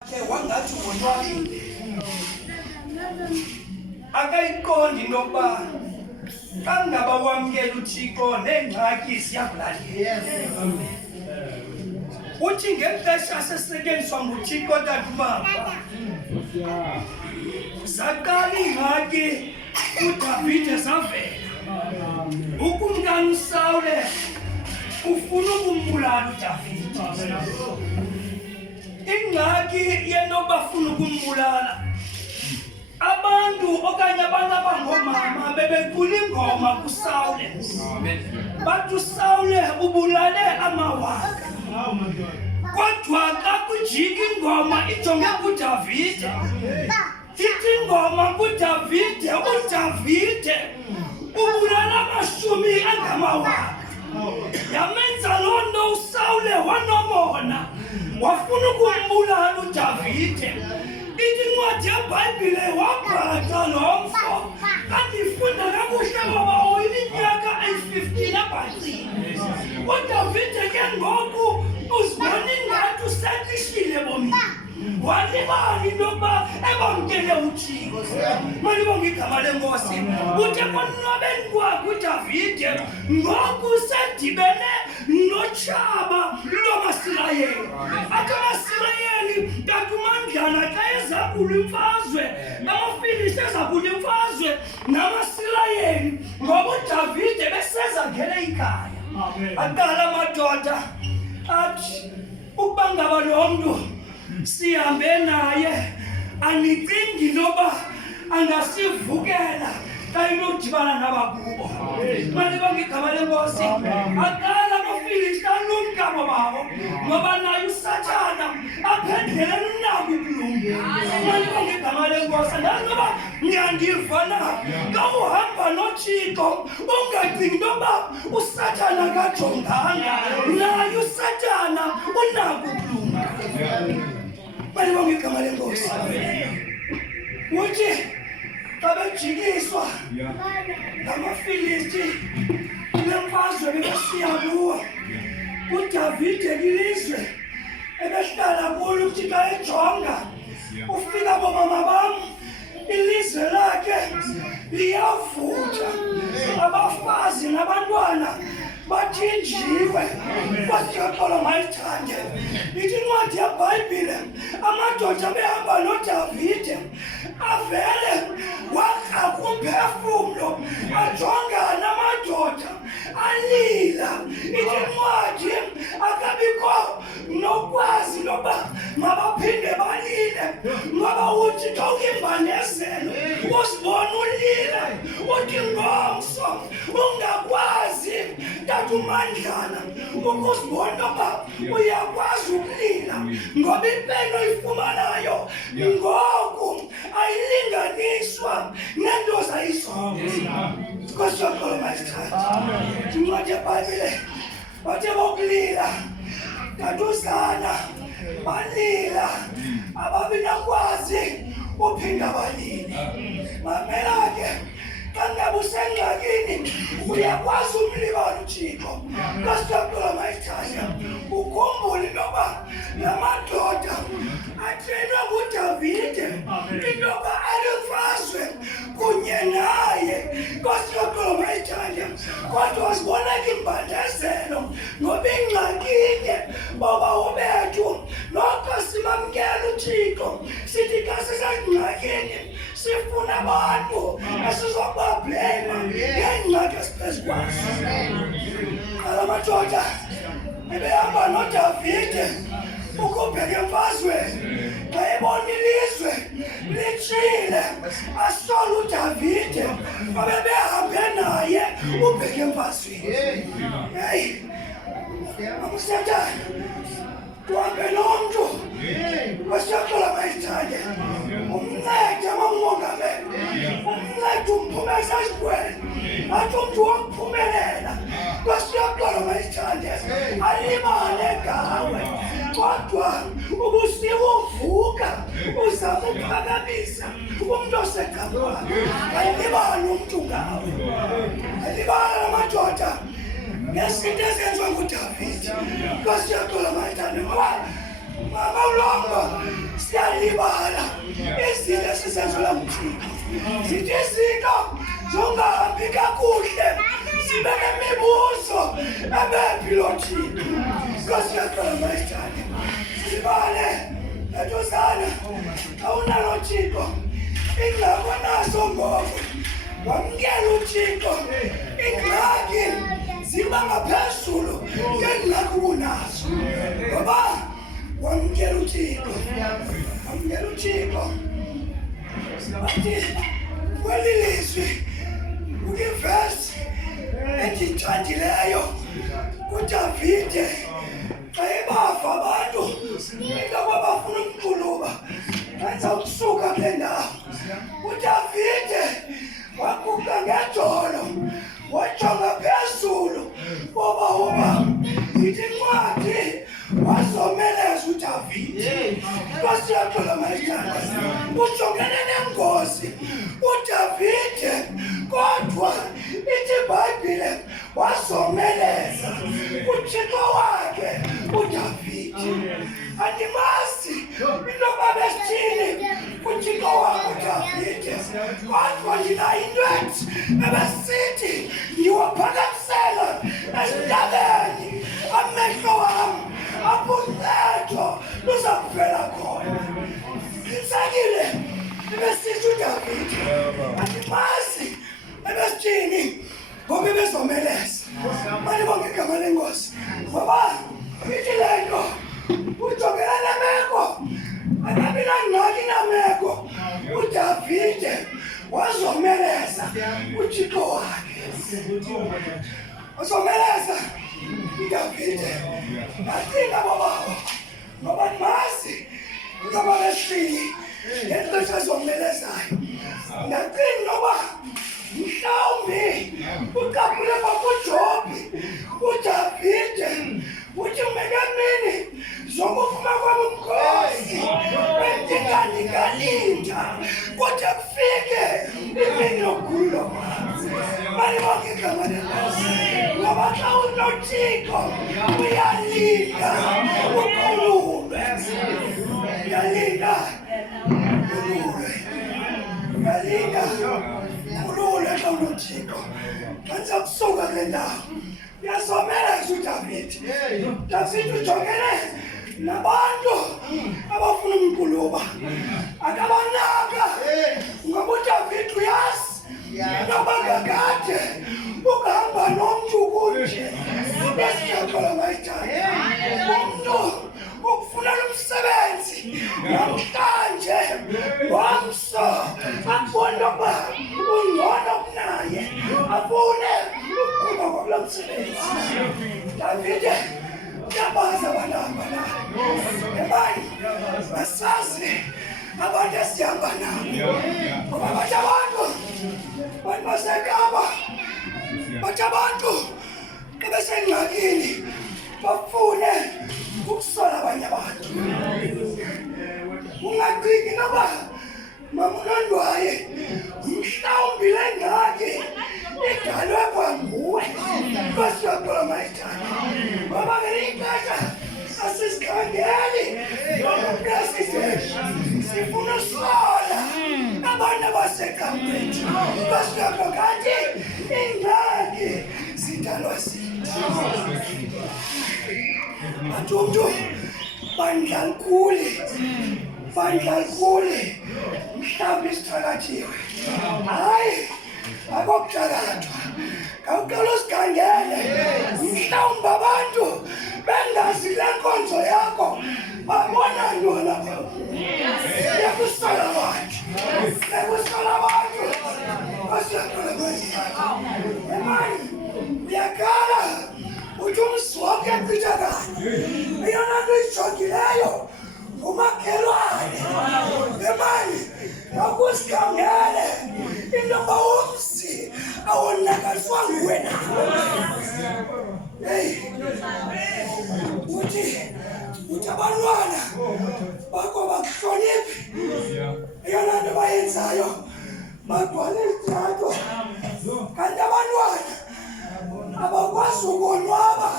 wangathi wonwabile akayiqondi into yokuba xa ngaba wamkela uThixo neengxaki ziyakulalela. Uthi ngexesha sesetyenziswa nguThixo tatumama zaqala iingxaki uDavide zavela. Ukumkani uSawule ufuna ukumbulala uDavide. Ingxaki yento bafuna ukumbulala abantu okanye abantu abangomama bebecula ingoma kuSawule bathi uSawule ubulale amawaka, kodwa xa kujika ingoma ijonge kuDavide ithi ingoma kuDavide uDavide ubulala amashumi angamawaka. Yamenza loo nto uSawule wanomona wafuna ukumbulala uDavide. Ithi incwadi yeBhayibhile wabhaca lo mfo andifunda kakuhle ngoba uyiminyaka eyi-15 ebhacile. UDavide ke ngoku uzibona ingathi usehlishile bomini, walibala into yokuba ebamkele uThixo. Malibonge igama lenkosi. Kuthe konwabeni kwakhe uDavide ngoku usedibene notshaba lwamaSirayeli. Athi amaSirayeli tatumandlana xa ezakulwa imfazwe, amaFilisti ezakulwa imfazwe namaSirayeli, ngoba uDavide besezangele ikhaya. Aqala amadoda athi ukuba ngaba lo mntu sihambe naye anicingi noba angasivukela xa inodibana nabakubo. Malibonge igama lenkosi. Aqala amaFilisti alumkabo babo ngoba naye uSathana aphendelele unako ukulunga. Malibonge igama lenkosi. Nangoba ngiyandiva na xa uhamba noThixo ungacingi noba uSathana akajonganga, naye uSathana unako ukulunga. Malibonge igama lenkosi. Uthi xa bejikiswa ngamaFilisti lemfazwe bebesiya kuwo, uDavide lilizwe ebehlala kulo, uthi xa ejonga ufika bomama bam ilizwe lakhe liyavutha, abafazi nabantwana bathinjiwe. KwaSiyaxolo mayithande. Ithi incwadi yeBhayibhile amadoda behamba noDavide avele wakha kumphefumlo ajongana amadoda alila. Ithi incwadi akabikho nokwazi noba mabaphinde balile, ngoba uthi xa ukimbanezelo uzibona ulile, uthi ngomso ungakwazi tatumandlana ukuzibona uba uyakwazi ukulila, ngoba impilo oyifumanayo ngoku ayilinganiswa nento zayizona. KwaSiyaxolo mayithande. Incwadi yeBhayibhile bathe bokulila tatuzana balila ababinakwazi uphinda balile. Mamela ke xa ngabe usengxakini uyakwazi umlibala uThixo. KwaSiyaxolo mayithande. Ukhumbule into yoba la madoda atrenwe nguDavide into yoba alemfazwe kunye naye. KwaSiyaxolo mayithande. Kodwa siboneka imbandezelo ngoba ingxakini boba ubethu noko simamkela uThixo. Sithi xa sisengxakini sifuna abantu esizokubabhlema ngeengxaki esiphezu kwazo. Qala amadoda ebehamba noDavide ukubheka emfazweni, xa ebona ilizwe litshile asola uDavide abebehambe naye ubheka emfazweni. Heyi amuSathane, uhambe nomntu kwaSiyaxolo mayithande, umncede amamongameli, umncede umphumeza ezintweni, athi umntu wokuphumelela. kwaSiyaxolo mayithande, alibale ngawe, kodwa ubusiwe uvuka uzama uphakamisa umntu osecakwakho. Alibale umntu ngawe, alibale la madoda ngezinto ezenziwe nguDavide. kwaSiyaxolo mayithande ngoba mama ulongo siyalibala izinto esizenzelwa nguThixo. Sithi izinto zongahambi kakuhle sibe nemibuzo ebephi lo Thixo. Nkosi yacela mayithande sibale letozana awunalo Thixo ingxaki nazo ngoku wamkela uThixo ingxaki ziba ngaphezulu ngengxaki unazo ngoba wamkela uThixo athi kweli lizwi ukivesi endiyithandileyo kuDavide xa ebava abantu intoba bafuna umquluba enza ukusuka kule ndawo. uDavide waguqa ngejolo wajonga phezulu oba ithi incwadi wazomeleza uDavide. Nkosi yacela mayithanda ujongene nengozi uDavide kodwa ithi iBhayibhile wazomeleza uThixo wakhe uDavide. Andimazi intoba besithini uThixo wakhe uDavide kodwa ndinayo into ethi ebesithi ndiwaphakamisela ezintabeni amehlo wam apho uncedo luza kuvela khona. Qinisekile ebesithi uDavide andimazi ebesithini ngoba ebezomeleza. Malibonge igama lenkosi ngoba ithi le nto ujongene nemeko akabi nangxaki nameko. uDavide wazomeleza uThixo wakhe wazomeleza uDavide. Ngacinga bobawo ngoba ndimazi intoba besithini ngexesha ezomelezayo. Ndacinga noba mhlawumbi uqaphule kwakuJobhi uDavide uthi mngenamini zokuphuma kwam umkhosi bendingalinda kude kufike imini yokukhululwa kwam. Malibonge igama lenkosi ngoba xa unoThixo uyalinda ukhululwe. Uyalinda ukhululwe xa unoThixo. Xa ndiza kusuka kule ndawo uyazomeleza uDavide. Davide ujongene nabantu abafuna umquluba akabanaka ngoba uDavide uyazi intoba kakade ukuhamba nomntu kunje. Besiyaqala mayithanda umntu ukufunela umsebenzi namhlanje wamso akubona intoba ungcono kunaye afune ukuqhuba kwakula msebenzi. Davide uyabazi abantu ahamba nabo emani basazi abantu esihamba nabo ngoba bathi abantu baseKapa bathi abantu xa besengxakini bafune ukusola abanye abantu. Ungacingi noba mamunondwaye mhlawumbi le ngxaki idalwe kwanguwe. Nkosi yacela mayithanda ngoba ngelinye ixesha asisikhangeli yokupresident sifuna usola abantu abaseKampeni. Nkosi yacela kanti ingxaki zidalwa zithi bathi umntu bandla lukhuli mhlawumbi isithakathiwe. Hayi akokuthakathwa kawuqala usikhangele mhlawumbi abantu bengazi le nkonzo yakho babona ntona yakusola abantu basiyaqala mayithanda emani uyakhala uthi umzi wakho uyachithakala. Eyona nto ijongileyo ngumakhelwane emani akusikhangele intoba umzi awonakaliswa nguwe na. Uthi abantwana bakho bakuhloniphi. Eyona nto bayenzayo bagcwala izitratho kanti abantwana abakwazi ukonwaba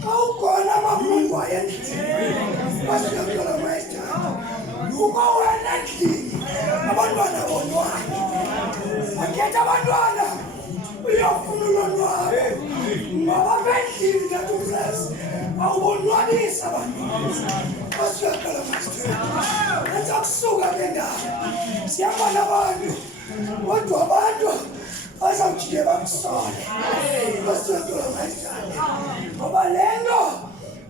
xa ukhona amafundwayo endlini. Basiyaqala mayithanda kuko wena endlini abantwana bonwayo akhetha abantwana uyofuna ulonwabo ngoba bendlini ngetukresi awubonwabisa abantwana basiyaqala masithetha enza kusuka ke ndawo siyabona abantu kodwa abantu bazawujike bakusole basiyaqala masithetha ngoba le nto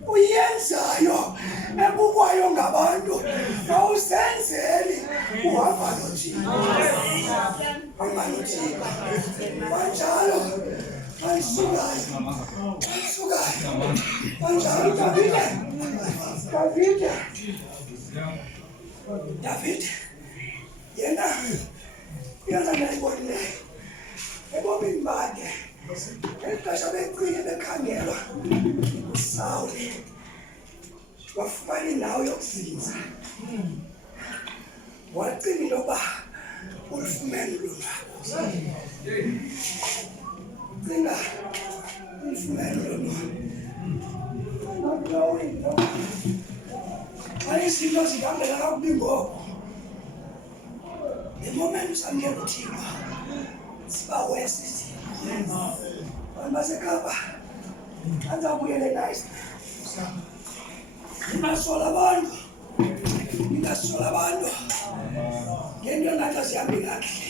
uyenzayo ebukwayo ngabantu awuzenzeli uhamba nothixo kanjalo kanjalo David yena uyenza nayibonileyo ebomini bakhe exesha beqine bekhangelwa uSawuli wafumana indawo yokuzinza wacina into yokuba ulifumene ulonwabo cinga ulifumene ulonwabo xa izinto zihambela kakubi ngoku the moment usamkela uthixo siba wesi izinto abantu baseKapa andizabuyela nice ningasola abantu ngento ngathi azihambi kakuhle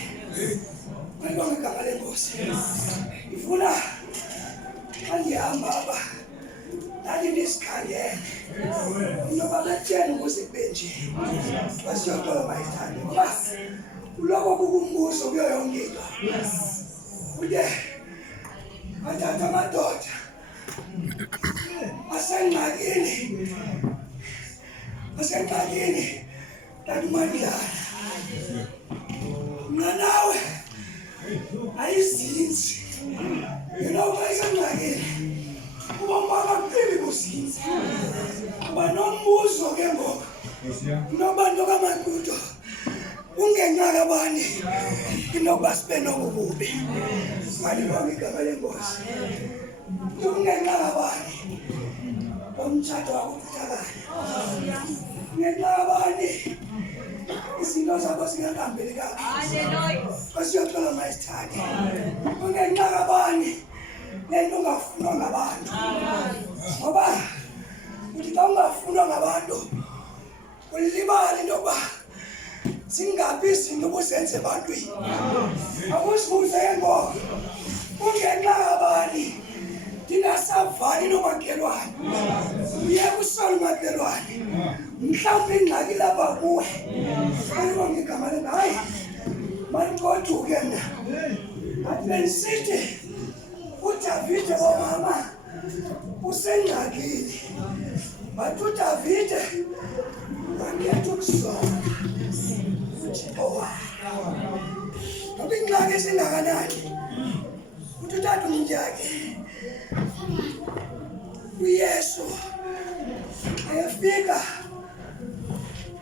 kwayiko ngegama lenkosi ifuna xa ndihamba apha ndani ndisikhangele into yoba betheni ukuze kube nje basiyoxola mayithande ngoba kuloko kukumbuzo kuyo yonke into ude athatha amadoda asengxakini tatumandlana mna nawe ayizinzi yena uba isengxakini ubomi bakho akuqimbi buzinzi uba nombuzo ke ngoku nobantu kamakuto ungenxa bani into yokuba sibe nobububi malibonke igama lenkosi ungenxa bani umtshato wakho uthakala ungenxa bani izinto zakho zingahambeli kakuhle kwasiyoxola mayisithande ungenxa bani lento ungafunwa ngabantu ngoba uthi xa ungafunwa ngabantu ulibala into yokuba zingaphi izinto ubuzenze ebantwini akuzibuze ke ngoku ungenxa bani ndingasavani nomakhelwane uyeke usola umakhelwane mhlawumbi ingxaki lapha kuwe ayibonge igama lenga hayi mandigoduke mna athi bendisithi uDavide bomama usengxakini but uDavide wakhetha ukusola uThixo wakhe ngoba ingxaki esingakanani uthi utata umntyakhe uYesu efika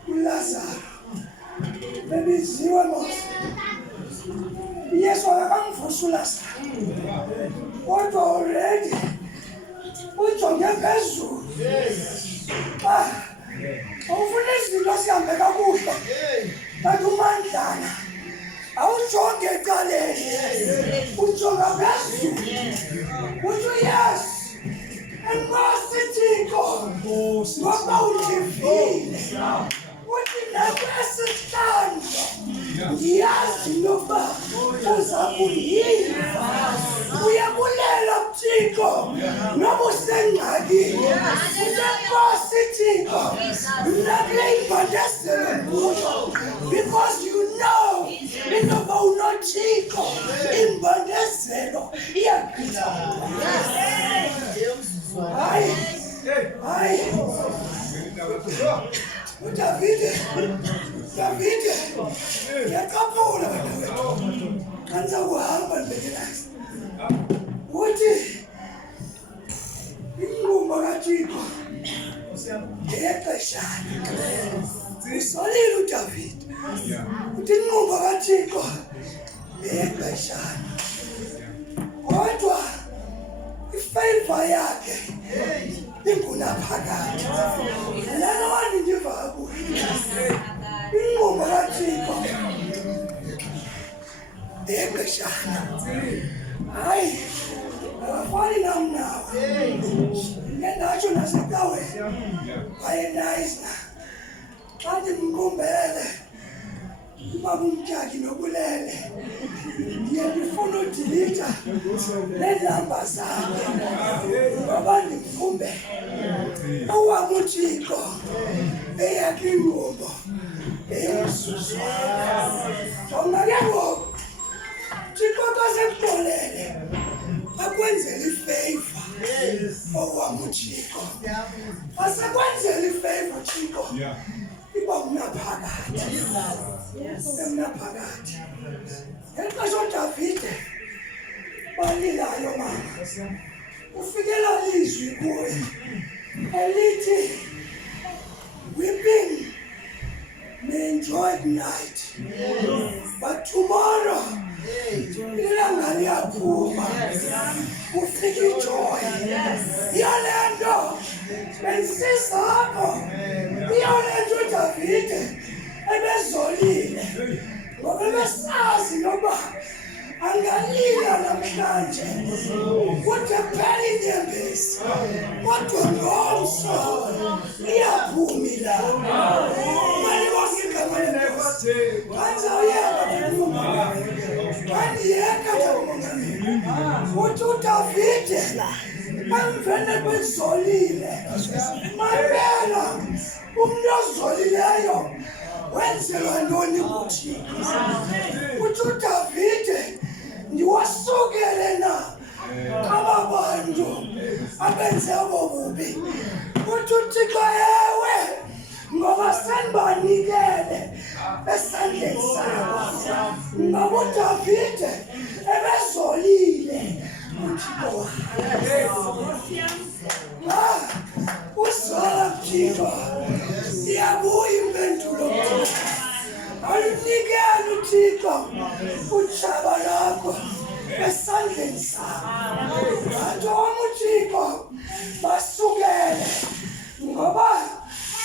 uLazaro bebiziwe mos uYesu akakamvusa uLazaro kodwa already ujonge phezulu awufuna izinto sihambe kakuhle kanti umandlana awujonge ecaleni ujonga phezulu uthi uYesu enkosi Thixo ngoba undivile uthi nakwesihlandlo ndiyazi into yokuba uza kundiva uyabulela Thixo noba usengxakini usenkosi Thixo nakule imbandezelo kuyo because you know into yokuba unoThixo imbandezelo iyagqitha hayi uDavide yaqaphula wena wethu kanza kuhamba ndibekelayo uthi inqubo kaThixo ngexeshana usolile uDavide uthi inqubo kaThixo ngexeshana kodwa ifavor yakhe ingunaphakade lana wandiva kuhle okwexeshana. Hayi, akafani nam nawe. Ngendatsho nasecaweni. Wayenayisi na. Xa ndimqumbele ubaba umtshaki nobulele, ndiye ndifuna udilitha neendaba zakhe ngoba ndimqumbele. Owam uThixo eyakhe ingqondo eyomzuzwana. Jonga ke ngoku Thixo xa sekuxolele akwenzela ifeyva. Owam uThixo asekwenzela ifeyva Thixo. Iba unaphakade. Emnaphakade. Ngexesha uDavide balilayo mama, ufikela lizwi kuye elithi, weeping may enjoy the night, but tomorrow ilanga liyaphuma kufika ijoy. Iyole nto bensizapho, iyole nto uDavide ebezolile ngoba ebesazi noba angalila namhlanje kude phela inyembezi, kodwa ngomso liyaphuma ilanga. Malibonke igama lenkosi. Kanzawuyeka kandiyeka njengomongameli uthi uDavide emveni kwezolile. Mamela, umntu ozolileyo wenzelwa ntoni kuThixo? Uthi uDavide ndiwasukele na aba bantu abenze obubi. Uthi uThixo ewe, ngoba sendibanikele esandleni sakho. Ngoba uDavide ebezolile uThixo wakhe. Uzola Thixo, iyabuya impendulo kuThixo. Alunikele uThixo utshaba lakho esandleni sakho. Bantu wam uThixo basukele ngoba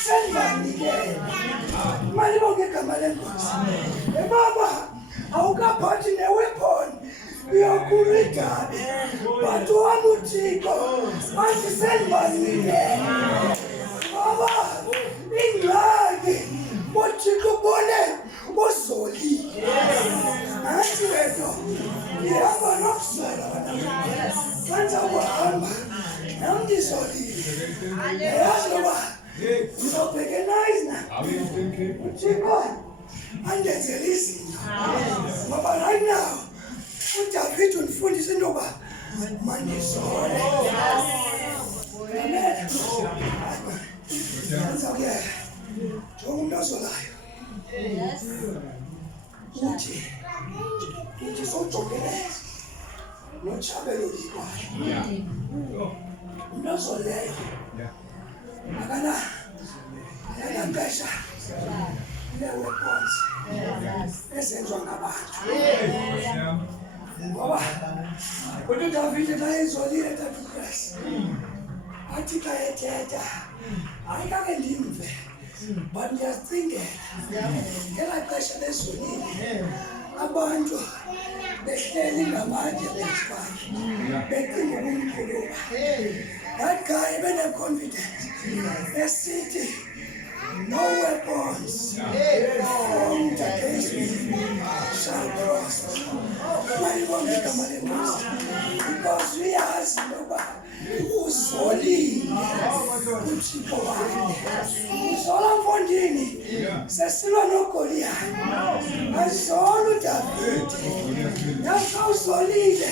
sendibanikele. Malibonke igama lenkosi. Baba, awukaphathi neweapon uyokulwa idabi. Bantu wam uThixo athi sendibanikele. Baba, ingxaki uThixo ubone uzolile. Nathi wena ndihamba nokuzola kanza ukuhamba nam ndizolile. Yazi noba uzobhekenize na uThixo andenzele izinto. Ngoba right now uDavide undifundisa into yoba mandizole. Amen. Ndizawuyeka njengoba umntu ozolayo uthi sowujongelele notshabelo likwayo. Umntu ozoleyo akanaqesha nee-weapons ezenziwa ngabantu. Ngoba uthi uDavide xa ezolile taTukresi athi xa ethetha, hayi kake ndimve but ndiyazicingela ngelaa xesha bezolile abantu behleli ngamandla bezibakhe becinga ukumkhulula. That guy bene-confidence esithi, no weapons formed against me shall prosper. Malibonke igama lenkosi. Because uyazi noba uzolile uThixo wakhe. Uzola mfondini sesilwa noGoliathi. Azola uDavide. Naxa uzolile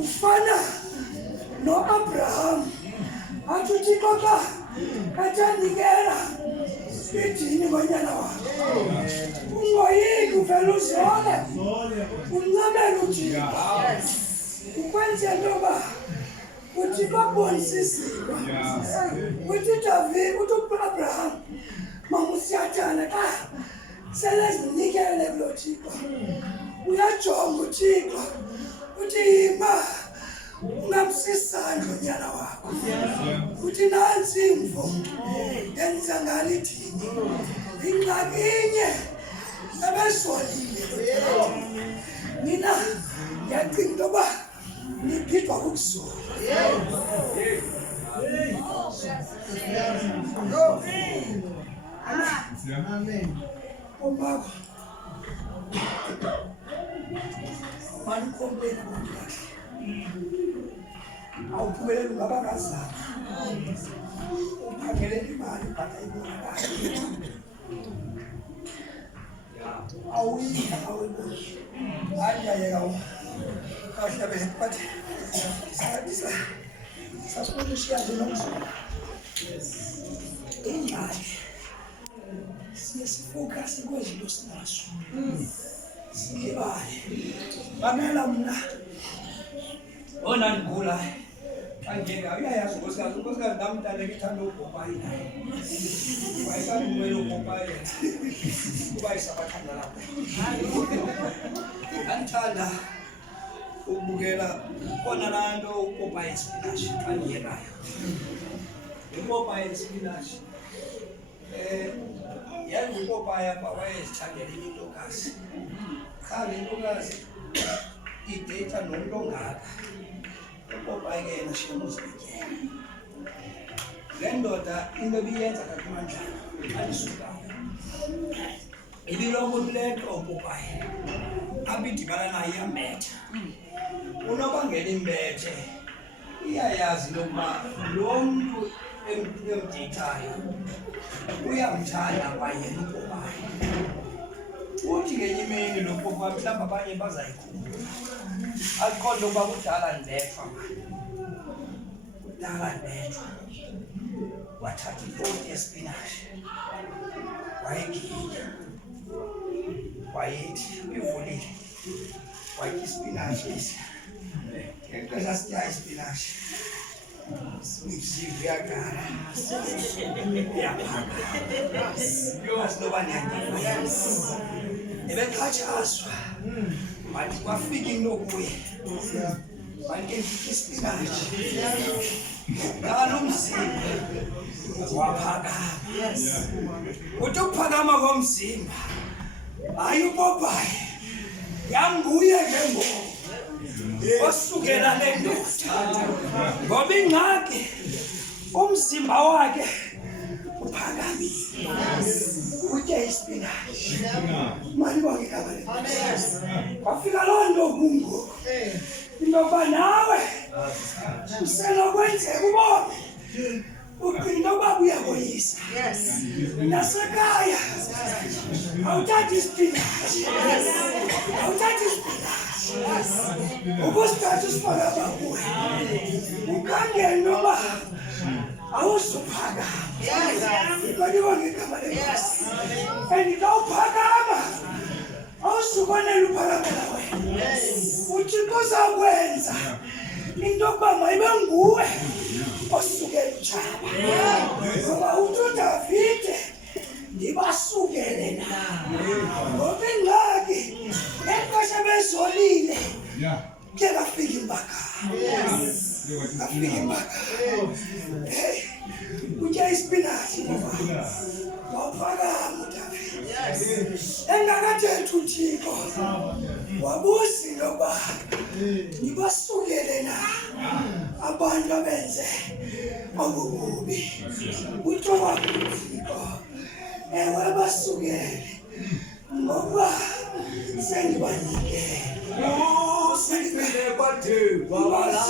ufana noAbraham. Athi uThixo xa kathandikela idini ngonyana wakhe, ungoyiki uvele uzole uncamele uThixo. Ukwenzela into yoba uThixo akubonise izinto. Uthi uDavide, uthi uAbraham, mama usiyathanda xa sele zinikele kulo Thixo. Uyajonga uThixo uthi yima ungamsisandla unyana wakho. Uthi nansi imvo yenza ngalo idini. Ingxaki inye ebezolile mina ngiyacinga intoba niphithwa kukusuka. Amen. Omama manikompleni abantu kahle awuphumeleli ungabangazana uphangelela imali but ayibonakali awuyika awuyiboni ayayeka kahle behet but sapolishiyazo nomzulu ingxaki siye sifokase kwezinto sinazo silibale mamela mna onandibula angeka uyayazi unkosikazi namntana ngithanda uBhopayi naye wayesandikumele uBhopayi kuba isabathanda lapho andithanda ukubukela khona laa nto uPhopayi Spinashi xa ndiyekayo uPhopayi Spinashi yazi uPhopayi apha wayezithandela intokazi khange intokazi ideyitha nomntu ongaka uPhopayi ke yena shemuzibikela le ndoda into ebiyenza kakumanjana alisukayo ibiloko kuleto uPhopayi abidibana naye iyambetha unobangela imbethe iyayazi lokuba lo mntu emdeyithayo uyamthanda kwayena uPhopayi uthi ngenye imini lo Phopayi mhlawumbi abanye bazayikhumbula akuqonda ukuba kudala ndibethwa kudala ndibethwa wathatha ipoti yespinashi wayiginya wayithi uyivulile wayithi ispinashi esi ngexesha sitya ispinashi umzimba uyaqala asinoba niyandiva ebexhatshazwa bathi kwafika into kuye banike mfika ispinashi ngalo umzimba waphakama uthi ukuphakama komzimba hayi uPhopayi yanguye ke ngoku osukela le ndoda ngoba ingxaki umzimba wakhe uphakamile utye ispinashi mali kwakekaba le wafika loo nto kungo into yokuba nawe usenokwenzeka ubomi uqina into yokuba uyakoyisa nasekhaya awuthathi ispinashi awuthathi ispinashi ukusithatha usifaka kuwe ukhangela noba awuzuphakama ikoniwa ngegama lenkosi and xa uphakama awuzubonela uphakamela wena uthixo uzakwenza into yokuba mayibe nguwe osukela utshaba ngoba uthi uDavide ndibasukele nawe ngoba ingxaki exesha bezolile ke kafika imbakala kafika imbakala utya ispinashi waphakama uDavide engakathethi uthixo wabuza into yokuba ndibasukele na abantu abenze okukubi utsho kwakuthixo ewe basukele ngoba sendibanikele Singile kwathe wabala